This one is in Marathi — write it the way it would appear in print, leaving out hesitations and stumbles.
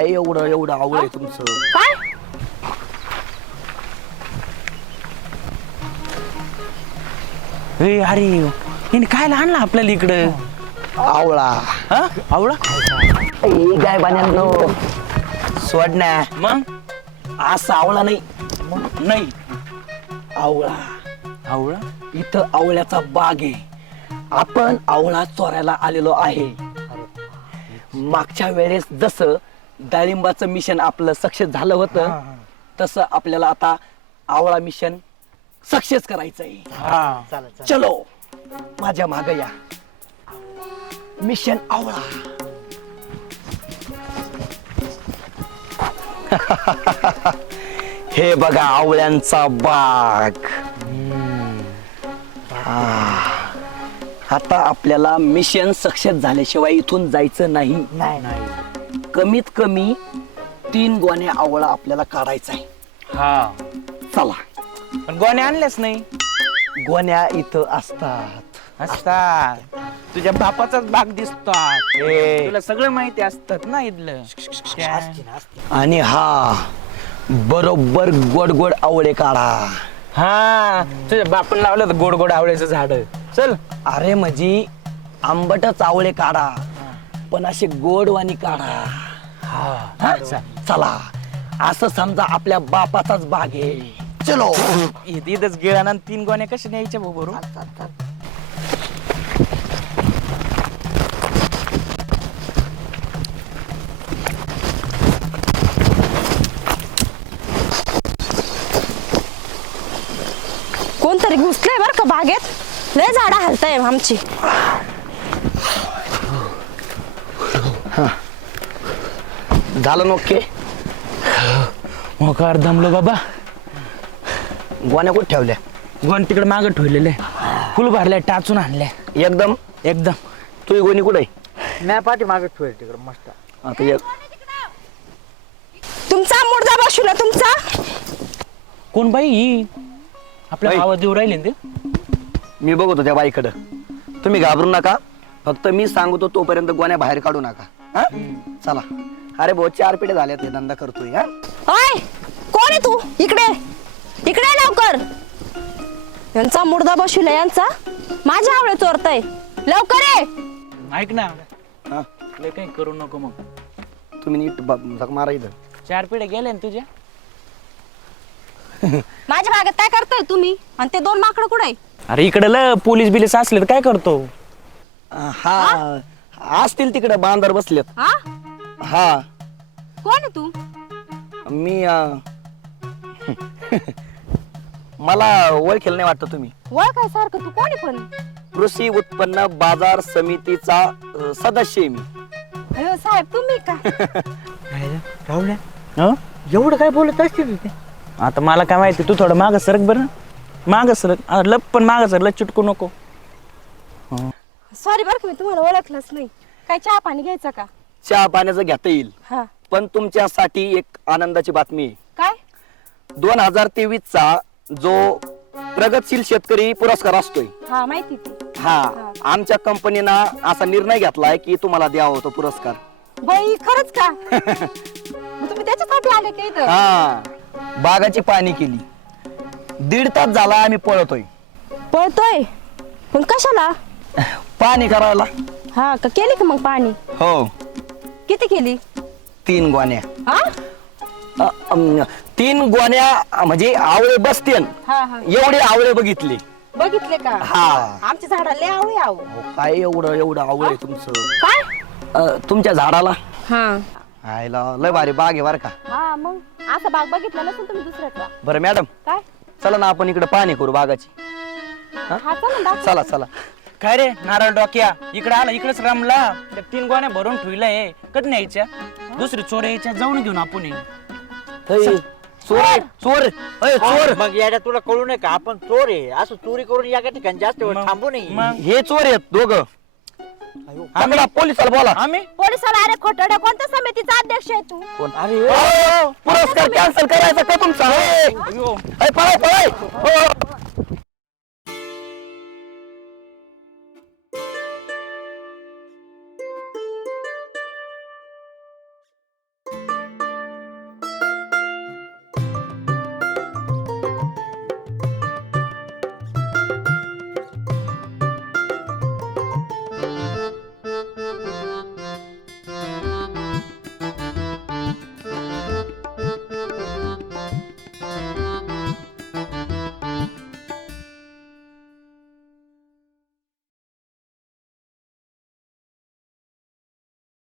काय एवढं एवढं आवड आहे तुमचं? काय अरे हिने काय आणलं आपल्याला इकडं? आवळा. हा आवळा काय बान्यांनो सोड ना. मग असा आवळा नाही, नाही आवळा. आवळा इथं आवळ्याचा बाग आहे. आपण आवळा चोरायला आलेलो आहे. मागच्या वेळेस जसं डाळिंबाचं मिशन आपलं सक्सेस झालं होतं तसं आपल्याला आता आवळा मिशन सक्सेस करायचंय. हा चलो माझ्या माग या. मिशन आवळा. हे बघा आवळ्यांचा बाग. आता आपल्याला मिशन सक्सेस झाल्याशिवाय इथून जायचं नाही. कमीत कमी 3 गोण्या आवळा आपल्याला काढायचा आहे. हा चला. पण गोण्या आणल्याच नाही. गोण्या इथं असतात. असतात तुझ्या बापाचाच भाग दिसतात. तुला सगळं माहिती असतात ना इथलं. आणि हा बरोबर गोड गोड आवळे काढा. हा तुझ्या बापन लावलं तर गोड गोड आवळ्याचं झाड. चल. अरे म्हणजे आंबटच आवळे काढा पण असे गोडवाणी काढा. हा? चला. असं समजा आपल्या बापाचाच बाग आहे. चलो. इथंच गिळाना 3 गोण्या कशा न्यायच्या बरोबर. कोणतरी घुसलंय बर का बागेत. लय झाडं हलताय आमची. झालं नोके. मोकार दमलो बाबा. गोण्या कुठे ठेवल्या? गोण तिकडे मागं ठेवलेले. फुल भरल्या टाचून आणल्या एकदम. एकदम. तुझी गोणी कुठे? नाही पाठी मागे ठेवली तिकडे मस्त. आता एक. तुमचा मुर्दा बसू तुमचा. कोण बाई ही? आपल्या बाई. आवाज देऊ राहिले ना ते. मी बघतो त्या बाईकडं. तुम्ही घाबरू नका. फक्त मी सांगतो तोपर्यंत गोण्या बाहेर काढू नका. हा? चला. अरे भाऊ 4 पिढे झाल्यात हे धंदा करतोय. हा? ओय कोण आहे तू? इकडे इकडे लवकर. यांचा मुर्दा बसू यांचा. माझ्या आवळे चोरताय. लवकर ये. ऐक ना. हा? लय काही करू नको मग. तुम्ही नीट झक मारा इथं. 4 पिढ्या गेल्या ना तुझ्या. माझ्या बागेत काय करताय तुम्ही? आणि ते 2 माकडं कुठे आहे? अरे इकडे पोलीस बिलीस असले तर काय करतो? हा असतील तिकडे बांधावर बसलेत. हा हा कोण आहे तू? मी मला ओळखेल नाही वाटतं तुम्ही. ओळखाय सारखं तू कोण आहे पण? कृषी उत्पन्न बाजार समितीचा सदस्य आहे मी. अयो साहेब तुम्ही का? राहुल्या हं? एवढं काय बोलत असतील ते? आता मला काय माहिती. तू थोडं मागं सरक बरं. मागं सरक. लप पण मागं सरला चिटकू नको. सॉरी बरं का मी तुम्हाला ओळखलंच नाही. काय चहा पाणी घ्यायचं का? चहा पाण्याचं घेता येईल. हा पण तुमच्यासाठी एक आनंदाची बातमी आहे. काय? 2023 चा जो प्रगतशील शेतकरी पुरस्कार असतोय. हा माहिती ती. हा आमच्या कंपनीनं असा निर्णय घेतलाय की तुम्हाला द्यावा तो पुरस्कार. बाई खरंच का? मग तुम्ही त्याच्यासाठी आले का इथं? हा बागाची पाणी केली. 1.5 तास झाला आम्ही पळतोय पळतोय पण कशाला? पाणी करायला. हा का केली का मग पाणी? हो. किती केली? 3 गोण्या. हा 3 गोण्या म्हणजे आवळे बसतेन हा हा एवढे आवळे बघितले. बघितले का? हा. आमच्या झाडाला लय आवळे आहो. काय एवढं एवढं आवळ आहे तुमचं? काय? तुमच्या झाडाला हा आयला लय भारी बाग आहे बर का. हा मग असा बाग बघितला नसेल तुम्ही दुसऱ्याचा. बरं मॅडम काय? चला ना आपण इकडे पाणी करू बागाची. हा चला ना दाखव. चला चला. काय रे नारळ डोक्या इकडे आला इकडेच रमला. त्या 3 गोण्या भरून ठेवलंय. कधी न्यायच्या? दुसरी चोर यायच्या जाऊन घेऊन आपण. हे, चोर आहे, चोर अय, चोर. मग याच्या तुला कळू नये का आपण चोर आहे असं चोरी करून या ठिकाणी जास्त वेळ मग- थांबू नये. मग हे चोर आहेत दोघं. पकडा पोलिसाला बोला. आम्ही पोलिसाला अरे खोटड्या कोणत्या समितीचा अध्यक्ष आहे तू? अरे पुरस्कार कॅन्सल करायचा का तुमचा? पळाय पळाय. आहे